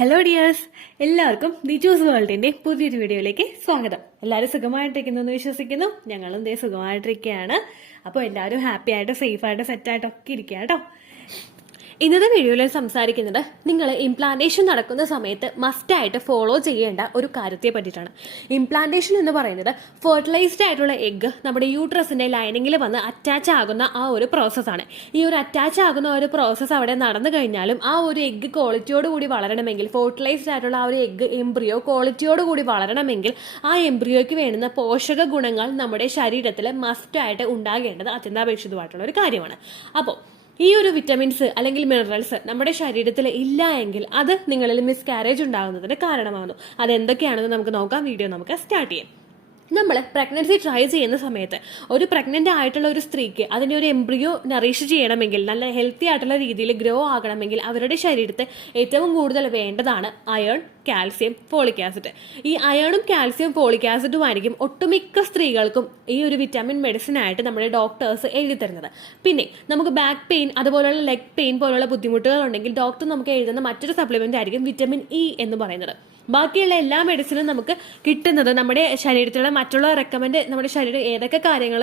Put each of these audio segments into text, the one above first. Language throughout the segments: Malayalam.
ഹലോ ഡിയേഴ്സ്, എല്ലാവർക്കും ദി ജ്യൂസ് വേൾഡിന്റെ പുതിയൊരു വീഡിയോയിലേക്ക് സ്വാഗതം. എല്ലാവരും സുഖമായിട്ടിരിക്കുന്നു എന്ന് വിശ്വസിക്കുന്നു. ഞങ്ങളും ദേ സുഖമായിട്ടിരിക്കുകയാണ്. അപ്പോൾ എല്ലാവരും ഹാപ്പി ആയിട്ട് സേഫ് ആയിട്ട് സെറ്റ് ആയിട്ടൊക്കെ ഇരിക്കുക കേട്ടോ. ഇന്നത്തെ വീഡിയോയിൽ സംസാരിക്കുന്നത് നിങ്ങൾ ഇംപ്ലാന്റേഷൻ നടക്കുന്ന സമയത്ത് മസ്റ്റായിട്ട് ഫോളോ ചെയ്യേണ്ട ഒരു കാര്യത്തെ പറ്റിയിട്ടാണ്. ഇംപ്ലാന്റേഷൻ എന്ന് പറയുന്നത് ഫെർട്ടിലൈസ്ഡ് ആയിട്ടുള്ള എഗ്ഗ് നമ്മുടെ യൂട്രസിന്റെ ലൈനിങ്ങിൽ വന്ന് അറ്റാച്ച് ആകുന്ന ആ ഒരു പ്രോസസ്സാണ്. ഈ ഒരു അറ്റാച്ച് ആകുന്ന ഒരു പ്രോസസ്സ് അവിടെ നടന്നു കഴിഞ്ഞാലും ആ ഒരു എഗ്ഗ് ക്വാളിറ്റിയോട് കൂടി വളരണമെങ്കിൽ, ഫെർട്ടിലൈസ്ഡ് ആയിട്ടുള്ള ആ ഒരു എഗ്ഗ് എംബ്രിയോ ക്വാളിറ്റിയോട് കൂടി വളരണമെങ്കിൽ ആ എംബ്രിയോയ്ക്ക് വേണ്ടുന്ന പോഷക ഗുണങ്ങൾ നമ്മുടെ ശരീരത്തിൽ മസ്റ്റായിട്ട് ഉണ്ടാകേണ്ടത് അത്യന്താപേക്ഷിതമായിട്ടുള്ള ഒരു കാര്യമാണ്. അപ്പോൾ ഈ ഒരു വിറ്റമിൻസ് അല്ലെങ്കിൽ മിനറൽസ് നമ്മുടെ ശരീരത്തിൽ ഇല്ല എങ്കിൽ അത് നിങ്ങളിൽ മിസ്കാരേജ് ഉണ്ടാകുന്നതിന് കാരണമാകുന്നു. അതെന്തൊക്കെയാണെന്ന് നമുക്ക് നോക്കാം. വീഡിയോ നമുക്ക് സ്റ്റാർട്ട് ചെയ്യാം. നമ്മൾ പ്രഗ്നൻസി ട്രൈ ചെയ്യുന്ന സമയത്ത് ഒരു പ്രഗ്നന്റ് ആയിട്ടുള്ള ഒരു സ്ത്രീക്ക് അതിൻ്റെ ഒരു എംബ്രിയോ നറിഷ് ചെയ്യണമെങ്കിൽ, നല്ല ഹെൽത്തി ആയിട്ടുള്ള രീതിയിൽ ഗ്രോ ആകണമെങ്കിൽ അവരുടെ ശരീരത്തിൽ ഏറ്റവും കൂടുതൽ വേണ്ടതാണ് അയൺ, കാൽസ്യം, ഫോളിക് ആസിഡ്. ഈ അയണും കാൽസ്യം, ഫോളിക് ആസിഡും ആയിരിക്കും ഒട്ടുമിക്ക സ്ത്രീകൾക്കും ഈ ഒരു വിറ്റാമിൻ മെഡിസിൻ ആയിട്ട് നമ്മുടെ ഡോക്ടേഴ്സ് എഴുതി തരുന്നത്. പിന്നെ നമുക്ക് ബാക്ക് പെയിൻ, അതുപോലുള്ള ലെഗ് പെയിൻ പോലുള്ള ബുദ്ധിമുട്ടുകൾ ഉണ്ടെങ്കിൽ ഡോക്ടർ നമുക്ക് എഴുതുന്ന മറ്റൊരു സപ്ലിമെന്റ് ആയിരിക്കും വിറ്റമിൻ ഇ എന്ന് പറയുന്നത്. ബാക്കിയുള്ള എല്ലാ മെഡിസിനും നമുക്ക് കിട്ടുന്നത് നമ്മുടെ ശരീരത്തിലുള്ള മറ്റുള്ള റെക്കമെൻഡ് നമ്മുടെ ശരീരം ഏതൊക്കെ കാര്യങ്ങൾ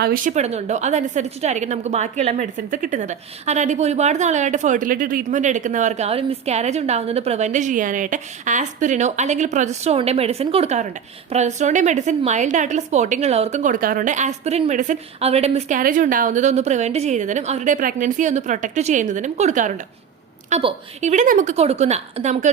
ആവശ്യപ്പെടുന്നുണ്ടോ അതനുസരിച്ചിട്ടായിരിക്കും നമുക്ക് ബാക്കിയുള്ള മെഡിസിൻസ് കിട്ടുന്നത്. അതായത് ഇപ്പോൾ ഒരുപാട് നാളുകളായിട്ട് ഫെർട്ടിലിറ്റി ട്രീറ്റ്മെന്റ് എടുക്കുന്നവർക്ക് ആ ഒരു മിസ്കാരേജ് ഉണ്ടാകുന്നത് പ്രിവെന്റ് ചെയ്യാനായിട്ട് ആസ്പിരിനോ അല്ലെങ്കിൽ പ്രൊജസ്ട്രോണിന്റെ മെഡിസിൻ കൊടുക്കാറുണ്ട്. പ്രൊജസ്ട്രോണിന്റെ മെഡിസിൻ മൈൽഡ് ആയിട്ടുള്ള സ്പോട്ടിംഗ് ഉള്ളവർക്കും കൊടുക്കാറുണ്ട്. ആസ്പിരിൻ മെഡിസിൻ അവരുടെ മിസ്കാരേജ് ഉണ്ടാകുന്നത് ഒന്ന് പ്രിവെന്റ് ചെയ്യുന്നതിനും അവരുടെ പ്രഗ്നൻസി ഒന്ന് പ്രൊട്ടക്ട് ചെയ്യുന്നതിനും കൊടുക്കാറുണ്ട്. അപ്പോൾ ഇവിടെ നമുക്ക്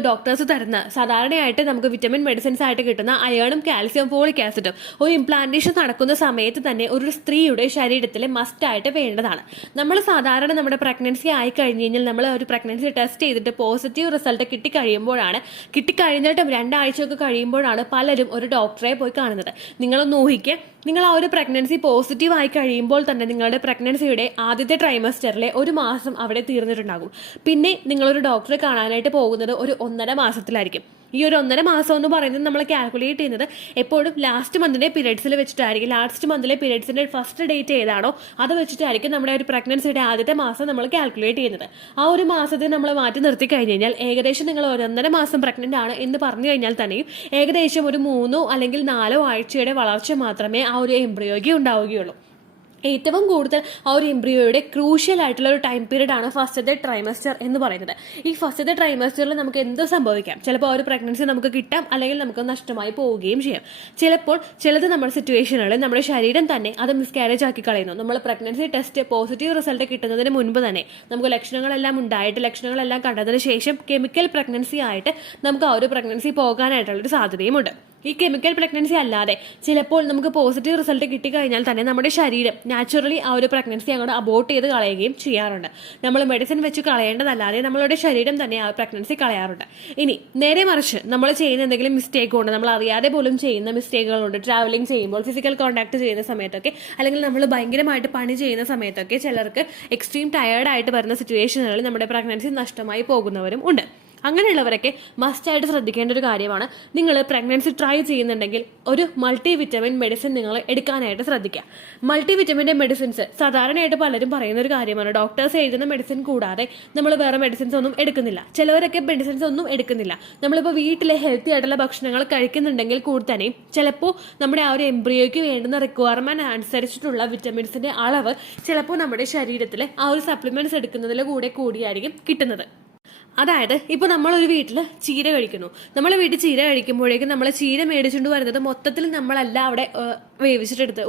ഡോക്ടേഴ്സ് തരുന്ന സാധാരണയായിട്ട് നമുക്ക് വിറ്റമിൻ മെഡിസിൻസ് ആയിട്ട് കിട്ടുന്ന അയണും കാൽസ്യം, ഫോളിക് ആസിഡും ഒരു ഇംപ്ലാന്റേഷൻ നടക്കുന്ന സമയത്ത് തന്നെ ഒരു സ്ത്രീയുടെ ശരീരത്തിൽ മസ്റ്റായിട്ട് വേണ്ടതാണ്. നമ്മൾ സാധാരണ നമ്മുടെ പ്രഗ്നൻസി ആയി കഴിഞ്ഞ് കഴിഞ്ഞാൽ നമ്മൾ ഒരു പ്രഗ്നൻസി ടെസ്റ്റ് ചെയ്തിട്ട് പോസിറ്റീവ് റിസൾട്ട് കിട്ടിക്കഴിഞ്ഞിട്ടും 2 ആഴ്ചയൊക്കെ കഴിയുമ്പോഴാണ് പലരും ഒരു ഡോക്ടറെ പോയി കാണുന്നത്. നിങ്ങളൊന്ന് ഊഹിക്കുക, നിങ്ങൾ ആ ഒരു പ്രഗ്നൻസി പോസിറ്റീവ് ആയി കഴിയുമ്പോൾ തന്നെ നിങ്ങളുടെ പ്രഗ്നൻസിയുടെ ആദ്യത്തെ ട്രൈമസ്റ്ററിലെ 1 മാസം അവിടെ തീർന്നിട്ടുണ്ടാകും. പിന്നെ നിങ്ങളൊരു ഡോക്ടറെ കാണാനായിട്ട് പോകുന്നത് ഒരു 1.5 മാസത്തിലായിരിക്കും. ഈ ഒരു 1.5 മാസം എന്ന് പറയുന്നത് നമ്മൾ കാൽക്കുലേറ്റ് ചെയ്യുന്നത് എപ്പോഴും ലാസ്റ്റ് മന്തിലെ പീരിയഡ്സിൽ വെച്ചിട്ടായിരിക്കും. ലാസ്റ്റ് മന്തിലെ പീരിയഡ്സിന്റെ ഫസ്റ്റ് ഡേറ്റ് ഏതാണോ അത് വെച്ചിട്ടായിരിക്കും നമ്മുടെ ഒരു പ്രഗ്നൻസിയുടെ ആദ്യത്തെ മാസം നമ്മൾ കാൽക്കുലേറ്റ് ചെയ്യുന്നത്. ആ ഒരു മാസത്തെ നമ്മൾ മാറ്റി നിർത്തി കഴിഞ്ഞ് കഴിഞ്ഞാൽ ഏകദേശം നിങ്ങൾ 1.5 മാസം പ്രഗ്നന്റ് ആണ് എന്ന് പറഞ്ഞു കഴിഞ്ഞാൽ തന്നെയും ഏകദേശം ഒരു 3 അല്ലെങ്കിൽ 4 ആഴ്ചയുടെ വളർച്ച മാത്രമേ ആ ഒരു എംബ്രിയോയ്ക്ക് ഉണ്ടാവുകയുള്ളൂ. ഏറ്റവും കൂടുതൽ ആ ഒരു എംബ്രിയോയുടെ ക്രൂഷ്യൽ ആയിട്ടുള്ള ഒരു ടൈം പീരീഡ് ആണ് ഫസ്റ്റത്തെ ട്രൈമസ്റ്റർ എന്ന് പറയുന്നത്. ഈ ഫസ്റ്റത്തെ ട്രൈമസ്റ്ററിൽ നമുക്ക് എന്ത് സംഭവിക്കാം? ചിലപ്പോൾ ആ ഒരു പ്രഗ്നൻസി നമുക്ക് കിട്ടാം, അല്ലെങ്കിൽ നമുക്ക് നഷ്ടമായി പോവുകയും ചെയ്യാം. ചിലപ്പോൾ ചിലത് നമ്മുടെ സിറ്റുവേഷനുകളിൽ നമ്മുടെ ശരീരം തന്നെ അത് മിസ്കാരേജ് ആക്കി കളയുന്നു. നമ്മൾ പ്രഗ്നൻസി ടെസ്റ്റ് പോസിറ്റീവ് റിസൾട്ട് കിട്ടുന്നതിന് മുൻപ് തന്നെ നമുക്ക് ലക്ഷണങ്ങളെല്ലാം കണ്ടതിന് ശേഷം കെമിക്കൽ പ്രഗ്നൻസി ആയിട്ട് നമുക്ക് ആ ഒരു പ്രഗ്നൻസി പോകാനായിട്ടുള്ളൊരു സാധ്യതയുമുണ്ട്. ഈ കെമിക്കൽ പ്രഗ്നൻസി അല്ലാതെ ചിലപ്പോൾ നമുക്ക് പോസിറ്റീവ് റിസൾട്ട് കിട്ടിക്കഴിഞ്ഞാൽ തന്നെ നമ്മുടെ ശരീരം നാച്ചുറലി ആ ഒരു പ്രഗ്നൻസി അങ്ങോട്ട് അബോർട്ട് ചെയ്ത് കളയുകയും ചെയ്യാറുണ്ട്. നമ്മൾ മെഡിസിൻ വെച്ച് കളയേണ്ടതല്ലാതെ നമ്മളുടെ ശരീരം തന്നെ ആ പ്രഗ്നൻസി കളയാറുണ്ട്. ഇനി നേരെ മറിച്ച് നമ്മൾ ചെയ്യുന്ന എന്തെങ്കിലും മിസ്റ്റേക്ക് കൊണ്ട്, നമ്മൾ അറിയാതെ പോലും ചെയ്യുന്ന മിസ്റ്റേക്കുകളുണ്ട്. ട്രാവലിംഗ് ചെയ്യുമ്പോൾ, ഫിസിക്കൽ കോൺടാക്ട് ചെയ്യുന്ന സമയത്തൊക്കെ, അല്ലെങ്കിൽ നമ്മൾ ഭയങ്കരമായിട്ട് പണി ചെയ്യുന്ന സമയത്തൊക്കെ ചിലർക്ക് എക്സ്ട്രീം ടയേർഡായിട്ട് വരുന്ന സിറ്റുവേഷനുകളിൽ നമ്മുടെ പ്രഗ്നൻസി നഷ്ടമായി പോകുന്നവരും ഉണ്ട്. അങ്ങനെയുള്ളവരൊക്കെ മസ്റ്റായിട്ട് ശ്രദ്ധിക്കേണ്ട ഒരു കാര്യമാണ്, നിങ്ങൾ പ്രഗ്നൻസി ട്രൈ ചെയ്യുന്നുണ്ടെങ്കിൽ ഒരു മൾട്ടി വിറ്റമിൻ മെഡിസിൻ നിങ്ങൾ എടുക്കാനായിട്ട് ശ്രദ്ധിക്കുക. മൾട്ടി വിറ്റമിൻ്റെ മെഡിസിൻസ് സാധാരണയായിട്ട് പലരും പറയുന്ന ഒരു കാര്യമാണ്. ഡോക്ടേഴ്സ് എഴുതുന്ന മെഡിസിൻ കൂടാതെ നമ്മൾ വേറെ മെഡിസിൻസ് ഒന്നും എടുക്കുന്നില്ല. ചിലവരൊക്കെ മെഡിസിൻസ് ഒന്നും എടുക്കുന്നില്ല. നമ്മളിപ്പോൾ വീട്ടിലെ ഹെൽത്തി ആയിട്ടുള്ള ഭക്ഷണങ്ങൾ കഴിക്കുന്നുണ്ടെങ്കിൽ കൂടി തന്നെയും ചിലപ്പോൾ നമ്മുടെ ആ ഒരു എംബ്രിയോയ്ക്ക് വേണ്ടുന്ന റിക്വയർമെന്റ് അനുസരിച്ചിട്ടുള്ള വിറ്റമിൻസിന്റെ അളവ് ചിലപ്പോൾ നമ്മുടെ ശരീരത്തിൽ ആ ഒരു സപ്ലിമെന്റ്സ് എടുക്കുന്നതിൽ കൂടിയായിരിക്കും കിട്ടുന്നത്. അതായത് ഇപ്പോൾ നമ്മളൊരു വീട്ടിൽ ചീര കഴിക്കുന്നു. നമ്മൾ വീട്ടിൽ ചീര കഴിക്കുമ്പോഴേക്കും നമ്മൾ ചീര മേടിച്ചുകൊണ്ട് വരുന്നത് മൊത്തത്തിൽ നമ്മളല്ല അവിടെ വേവിച്ചിട്ടെടുത്ത്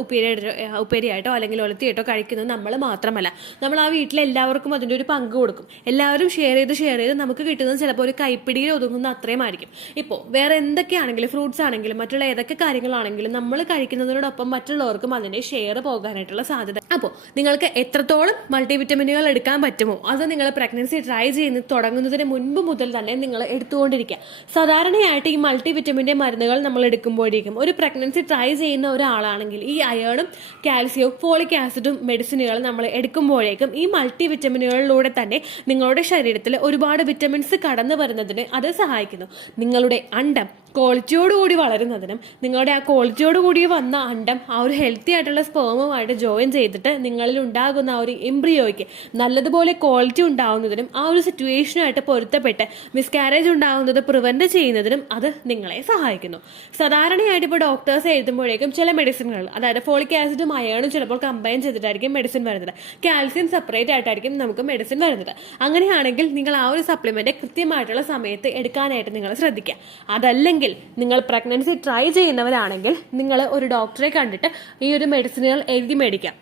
ഉപ്പേരിയായിട്ടോ അല്ലെങ്കിൽ ഒലത്തിയായിട്ടോ കഴിക്കുന്നത് നമ്മൾ മാത്രമല്ല. നമ്മൾ ആ വീട്ടിലെ എല്ലാവർക്കും അതിൻ്റെ ഒരു പങ്ക് കൊടുക്കും. എല്ലാവരും ഷെയർ ചെയ്ത് നമുക്ക് കിട്ടുന്നത് ചിലപ്പോൾ ഒരു കൈപ്പിടിയിൽ ഒതുങ്ങുന്ന അത്രയും ആയിരിക്കും. ഇപ്പോൾ വേറെ എന്തൊക്കെയാണെങ്കിലും, ഫ്രൂട്ട്സ് ആണെങ്കിലും മറ്റുള്ള ഏതൊക്കെ കാര്യങ്ങളാണെങ്കിലും നമ്മൾ കഴിക്കുന്നതിനോടൊപ്പം മറ്റുള്ളവർക്കും അതിൻ്റെ ഷെയർ പോകാനായിട്ടുള്ള സാധ്യത. അപ്പോൾ നിങ്ങൾക്ക് എത്രത്തോളം മൾട്ടിവിറ്റമിനുകൾ എടുക്കാൻ പറ്റുമോ അത് നിങ്ങൾ പ്രഗ്നൻസി ട്രൈ ചെയ്യുന്ന തുടങ്ങുന്നതിന് മുൻപ് മുതൽ തന്നെ നിങ്ങൾ എടുത്തുകൊണ്ടിരിക്കുക. സാധാരണയായിട്ട് ഈ മൾട്ടിവിറ്റമിൻ്റെ മരുന്നുകൾ നമ്മൾ എടുക്കുമ്പോഴേക്കും ഒരു പ്രഗ്നൻസി ട്രൈ ചെയ്യുന്ന ഒരാൾ ആളാണെങ്കിൽ ഈ അയേണും കാൽസ്യവും ഫോളിക് ആസിഡും മെഡിസിനുകളും നമ്മൾ എടുക്കുമ്പോഴേക്കും ഈ മൾട്ടി വിറ്റമിനുകളിലൂടെ തന്നെ നിങ്ങളുടെ ശരീരത്തിൽ ഒരുപാട് വിറ്റമിൻസ് കടന്നു വരുന്നതിന് അത് സഹായിക്കുന്നു. നിങ്ങളുടെ അണ്ടം ക്വാളിറ്റിയോടുകൂടി വളരുന്നതിനും നിങ്ങളുടെ ആ ക്വാളിറ്റിയോടുകൂടി വന്ന അണ്ടം ആ ഒരു ഹെൽത്തി ആയിട്ടുള്ള സ്പേമുമായിട്ട് ജോയിൻ ചെയ്തിട്ട് നിങ്ങളിൽ ഉണ്ടാകുന്ന ആ ഒരു എംബ്രിയോയ്ക്ക് നല്ലതുപോലെ ക്വാളിറ്റി ഉണ്ടാകുന്നതിനും ആ ഒരു സിറ്റുവേഷനുമായിട്ട് പൊരുത്തപ്പെട്ട് മിസ്കാരേജ് ഉണ്ടാകുന്നത് പ്രിവെന്റ് ചെയ്യുന്നതിനും അത് നിങ്ങളെ സഹായിക്കുന്നു. സാധാരണയായിട്ട് ഇപ്പോൾ ഡോക്ടേഴ്സ് എഴുതുമ്പോഴേക്കും ചില മെഡിസിനുകൾ, അതായത് ഫോളിക് ആസിഡും അയേണും ചിലപ്പോൾ കമ്പൈൻ ചെയ്തിട്ടായിരിക്കും മെഡിസിൻ വരുന്നത്, കാൽസ്യം സെപ്പറേറ്റ് ആയിട്ടായിരിക്കും നമുക്ക് മെഡിസിൻ വരുന്നത്. അങ്ങനെയാണെങ്കിൽ നിങ്ങൾ ആ ഒരു സപ്ലിമെന്റ് കൃത്യമായിട്ടുള്ള സമയത്ത് എടുക്കാനായിട്ട് നിങ്ങൾ ശ്രദ്ധിക്കുക. അതല്ലെങ്കിൽ നിങ്ങൾ പ്രഗ്നൻസി ട്രൈ ചെയ്യുന്നവരാണെങ്കിൽ നിങ്ങൾ ഒരു ഡോക്ടറെ കണ്ടിട്ട് ഈ ഒരു മെഡിസിനുകൾ എഴുതി മേടിക്കാം.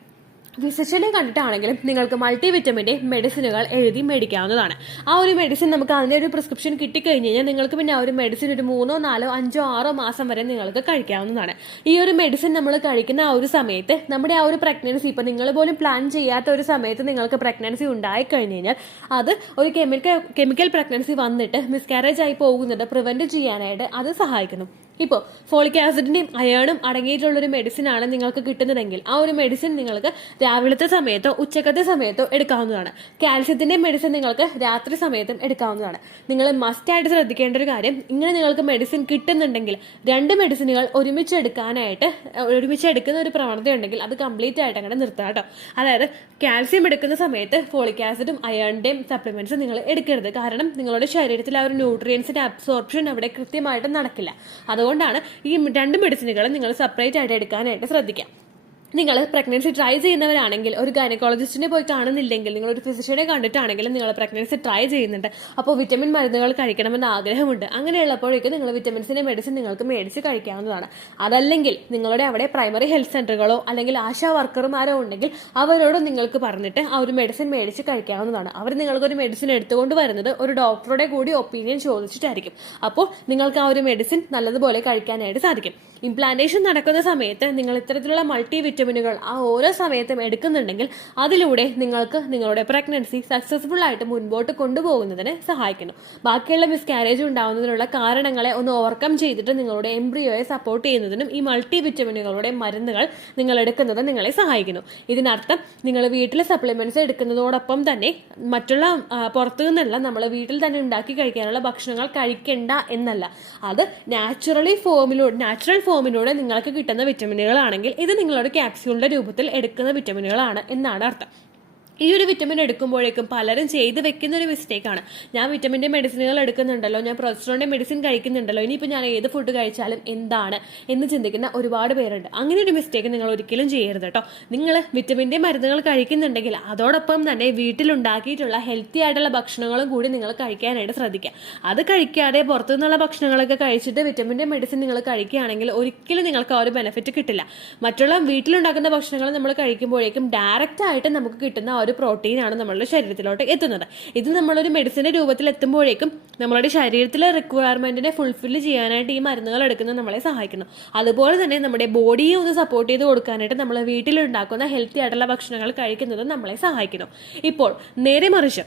ഫിസിഷ്യനെ കണ്ടിട്ടാണെങ്കിലും നിങ്ങൾക്ക് മൾട്ടി വിറ്റമിൻ്റെ മെഡിസിനുകൾ എഴുതി മേടിക്കാവുന്നതാണ്. ആ ഒരു മെഡിസിൻ നമുക്ക് അതിൻ്റെ ഒരു പ്രിസ്ക്രിപ്ഷൻ കിട്ടിക്കഴിഞ്ഞ് കഴിഞ്ഞാൽ നിങ്ങൾക്ക് പിന്നെ ആ ഒരു മെഡിസിൻ ഒരു 3, 4, 5, 6 മാസം വരെ നിങ്ങൾക്ക് കഴിക്കാവുന്നതാണ്. ഈ ഒരു മെഡിസിൻ നമ്മൾ കഴിക്കുന്ന ആ ഒരു സമയത്ത് നമ്മുടെ ആ ഒരു പ്രഗ്നൻസി, ഇപ്പം നിങ്ങൾ പോലും പ്ലാൻ ചെയ്യാത്ത ഒരു സമയത്ത് നിങ്ങൾക്ക് പ്രഗ്നൻസി ഉണ്ടായി കഴിഞ്ഞ് കഴിഞ്ഞാൽ അത് ഒരു കെമിക്കൽ പ്രഗ്നൻസി വന്നിട്ട് മിസ്കാരേജ് ആയി പോകുന്നത് പ്രിവെന്റ് ചെയ്യാനായിട്ട് അത് സഹായിക്കുന്നു. ഇപ്പോൾ ഫോളിക് ആസിഡിൻ്റെയും അയേണും അടങ്ങിയിട്ടുള്ളൊരു മെഡിസിനാണ് നിങ്ങൾക്ക് കിട്ടുന്നതെങ്കിൽ ആ ഒരു മെഡിസിൻ നിങ്ങൾക്ക് രാവിലത്തെ സമയത്തോ ഉച്ചക്കത്തെ സമയത്തോ എടുക്കാവുന്നതാണ്. കാൽസ്യത്തിൻ്റെ മെഡിസിൻ നിങ്ങൾക്ക് രാത്രി സമയത്തും എടുക്കാവുന്നതാണ്. നിങ്ങൾ മസ്റ്റായിട്ട് ശ്രദ്ധിക്കേണ്ട ഒരു കാര്യം, ഇങ്ങനെ നിങ്ങൾക്ക് മെഡിസിൻ കിട്ടുന്നുണ്ടെങ്കിൽ 2 മെഡിസിനുകൾ ഒരുമിച്ച് എടുക്കുന്ന ഒരു പ്രവണത ഉണ്ടെങ്കിൽ അത് കംപ്ലീറ്റ് ആയിട്ട് അങ്ങനെ നിർത്തുക കേട്ടോ. അതായത് കാൽസ്യം എടുക്കുന്ന സമയത്ത് ഫോളിക് ആസിഡും അയേണിൻ്റെയും സപ്ലിമെന്റ്സ് നിങ്ങൾ എടുക്കരുത്. കാരണം നിങ്ങളുടെ ശരീരത്തിൽ ആ ഒരു ന്യൂട്രിയൻസിന്റെ അബ്സോർപ്ഷൻ അവിടെ കൃത്യമായിട്ട് നടക്കില്ല. അതുകൊണ്ടാണ് ഈ 2 മെഡിസിനുകളും നിങ്ങൾ സെപ്പറേറ്റ് ആയിട്ട് എടുക്കാനായിട്ട് ശ്രദ്ധിക്കാം. നിങ്ങൾ പ്രഗ്നൻസി ട്രൈ ചെയ്യുന്നവരാണെങ്കിൽ ഒരു ഗൈനക്കോളജിസ്റ്റിനെ പോയി കാണുന്നില്ലെങ്കിൽ നിങ്ങൾ ഒരു ഫിസിഷ്യനെ കണ്ടിട്ടാണെങ്കിലും നിങ്ങൾ പ്രഗ്നൻസി ട്രൈ ചെയ്യുന്നുണ്ട്, അപ്പോൾ വിറ്റമിൻ മരുന്നുകൾ കഴിക്കണമെന്ന് ആഗ്രഹമുണ്ട്, അങ്ങനെയുള്ളപ്പോഴേക്കും നിങ്ങൾ വിറ്റമിൻസിന്റെ മെഡിസിൻ നിങ്ങൾക്ക് മേടിച്ച് കഴിക്കാവുന്നതാണ്. അതല്ലെങ്കിൽ നിങ്ങളുടെ അവിടെ പ്രൈമറി ഹെൽത്ത് സെന്ററുകളോ അല്ലെങ്കിൽ ആശാ വർക്കർമാരോ ഉണ്ടെങ്കിൽ അവരോട് നിങ്ങൾക്ക് പറഞ്ഞിട്ട് ആ ഒരു മെഡിസിൻ മേടിച്ച് കഴിക്കാവുന്നതാണ്. അവർ നിങ്ങൾക്കൊരു മെഡിസിൻ എടുത്തുകൊണ്ട് വരുന്നത് ഒരു ഡോക്ടറുടെ കൂടി ഒപ്പീനിയൻ ചോദിച്ചിട്ടായിരിക്കും. അപ്പോൾ നിങ്ങൾക്ക് ആ ഒരു മെഡിസിൻ നല്ലതുപോലെ കഴിക്കാനായിട്ട് സാധിക്കും. ഇംപ്ലാന്റേഷൻ നടക്കുന്ന സമയത്ത് നിങ്ങൾ ഇത്തരത്തിലുള്ള മൾട്ടി വിറ്റമിനുകൾ ആ ഓരോ സമയത്തും എടുക്കുന്നുണ്ടെങ്കിൽ അതിലൂടെ നിങ്ങൾക്ക് നിങ്ങളുടെ പ്രഗ്നൻസി സക്സസ്ഫുൾ ആയിട്ട് മുൻപോട്ട് കൊണ്ടുപോകുന്നതിന് സഹായിക്കുന്നു. ബാക്കിയുള്ള മിസ്കാരേജ് ഉണ്ടാകുന്നതിനുള്ള കാരണങ്ങളെ ഒന്ന് ഓവർകം ചെയ്തിട്ട് നിങ്ങളുടെ എംബ്രിയോയെ സപ്പോർട്ട് ചെയ്യുന്നതിനും ഈ മൾട്ടി വിറ്റമിനുകളുടെ മരുന്നുകൾ നിങ്ങൾ എടുക്കുന്നത് നിങ്ങളെ സഹായിക്കുന്നു. ഇതിനർത്ഥം നിങ്ങൾ വീട്ടിലെ സപ്ലിമെന്റ്സ് എടുക്കുന്നതോടൊപ്പം തന്നെ മറ്റുള്ള പുറത്തു നിന്നല്ല നമ്മൾ വീട്ടിൽ തന്നെ ഉണ്ടാക്കി കഴിക്കാനുള്ള ഭക്ഷണങ്ങൾ കഴിക്കേണ്ട എന്നല്ല. അത് നാച്ചുറൽ ഫോമിലൂടെ നിങ്ങൾക്ക് കിട്ടുന്ന വിറ്റമിനുകളാണെങ്കിൽ ഇത് നിങ്ങളുടെ ക്യാപ്സ്യൂളിന്റെ രൂപത്തിൽ എടുക്കുന്ന വിറ്റമിനുകളാണ് എന്നാണ് അർത്ഥം. ഈ ഒരു വിറ്റമിൻ എടുക്കുമ്പോഴേക്കും പലരും ചെയ്ത് വെക്കുന്ന ഒരു മിസ്റ്റേക്കാണ്, ഞാൻ വിറ്റമിൻ്റെ മെഡിസിനുകൾ എടുക്കുന്നുണ്ടല്ലോ, ഞാൻ പ്രൊജസ്ട്രോണിന്റെ മെഡിസിൻ കഴിക്കുന്നുണ്ടല്ലോ, ഇനിയിപ്പോൾ ഞാൻ ഏത് ഫുഡ് കഴിച്ചാലും എന്താണ് എന്ന് ചിന്തിക്കുന്ന ഒരുപാട് പേരുണ്ട്. അങ്ങനെ ഒരു മിസ്റ്റേക്ക് നിങ്ങൾ ഒരിക്കലും ചെയ്യരുത് കേട്ടോ. നിങ്ങൾ വിറ്റമിൻ്റെ മരുന്നുകൾ കഴിക്കുന്നുണ്ടെങ്കിൽ അതോടൊപ്പം തന്നെ വീട്ടിലുണ്ടാക്കിയിട്ടുള്ള ഹെൽത്തി ആയിട്ടുള്ള ഭക്ഷണങ്ങളും കൂടി നിങ്ങൾ കഴിക്കാനായിട്ട് ശ്രദ്ധിക്കുക. അത് കഴിക്കാതെ പുറത്തുനിന്നുള്ള ഭക്ഷണങ്ങളൊക്കെ കഴിച്ചിട്ട് വിറ്റമിൻ്റെ മെഡിസിൻ നിങ്ങൾ കഴിക്കുകയാണെങ്കിൽ ഒരിക്കലും നിങ്ങൾക്ക് ആ ഒരു ബെനിഫിറ്റ് കിട്ടില്ല. മറ്റുള്ള വീട്ടിലുണ്ടാക്കുന്ന ഭക്ഷണങ്ങൾ നമ്മൾ കഴിക്കുമ്പോഴേക്കും ഡയറക്റ്റ് ആയിട്ട് നമുക്ക് കിട്ടുന്ന ഒരു പ്രോട്ടീനാണ് നമ്മളുടെ ശരീരത്തിലോട്ട് എത്തുന്നത്. ഇത് നമ്മളൊരു മെഡിസിന്റെ രൂപത്തിൽ എത്തുമ്പോഴേക്കും നമ്മളുടെ ശരീരത്തിലെ റിക്വയർമെന്റിനെ ഫുൾഫിൽ ചെയ്യാനായിട്ട് ഈ മരുന്നുകൾ എടുക്കുന്നത് നമ്മളെ സഹായിക്കുന്നു. അതുപോലെ തന്നെ നമ്മുടെ ബോഡിയെ ഒന്ന് സപ്പോർട്ട് ചെയ്ത് കൊടുക്കാനായിട്ട് നമ്മൾ വീട്ടിലുണ്ടാക്കുന്ന ഹെൽത്തി ആയിട്ടുള്ള ഭക്ഷണങ്ങൾ കഴിക്കുന്നത് നമ്മളെ സഹായിക്കുന്നു. ഇപ്പോൾ നേരെ മറിച്ച്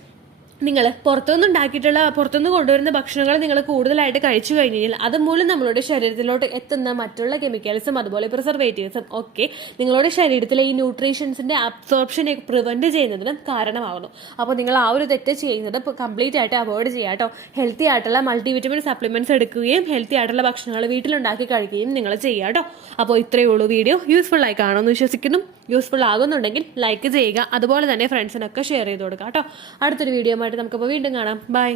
നിങ്ങൾ പുറത്തുനിന്ന് കൊണ്ടുവരുന്ന ഭക്ഷണങ്ങൾ നിങ്ങൾ കൂടുതലായിട്ട് കഴിച്ചു കഴിഞ്ഞ് കഴിഞ്ഞാൽ അതുമൂലം നമ്മളുടെ ശരീരത്തിലോട്ട് എത്തുന്ന മറ്റുള്ള കെമിക്കൽസും അതുപോലെ പ്രിസർവേറ്റീവ്സും ഒക്കെ നിങ്ങളുടെ ശരീരത്തിലെ ഈ ന്യൂട്രീഷൻസിന്റെ അബ്സോർപ്ഷനെ പ്രിവെന്റ് ചെയ്യുന്നതിനും കാരണമാകുന്നു. അപ്പോൾ നിങ്ങൾ ആ ഒരു തെറ്റ് ചെയ്യുന്നത് കംപ്ലീറ്റ് ആയിട്ട് അവോയ്ഡ് ചെയ്യുക കേട്ടോ. ഹെൽത്തി ആയിട്ടുള്ള മൾട്ടി വിറ്റമിൻ സപ്ലിമെന്റ്സ് എടുക്കുകയും ഹെൽത്തി ആയിട്ടുള്ള ഭക്ഷണങ്ങൾ വീട്ടിലുണ്ടാക്കി കഴിക്കുകയും നിങ്ങൾ ചെയ്യുക കേട്ടോ. അപ്പോൾ ഇത്രയേ ഉള്ളൂ വീഡിയോ. യൂസ്ഫുൾ ആയി കാണുമെന്ന് വിശ്വസിക്കുന്നു. യൂസ്ഫുൾ ആകുന്നുണ്ടെങ്കിൽ ലൈക്ക് ചെയ്യുക, അതുപോലെ തന്നെ ഫ്രണ്ട്സിനൊക്കെ ഷെയർ ചെയ്ത് കൊടുക്കുക കേട്ടോ. അടുത്തൊരു വീഡിയോ ആയിട്ട് നമുക്കപ്പോൾ വീണ്ടും കാണാം. ബൈ.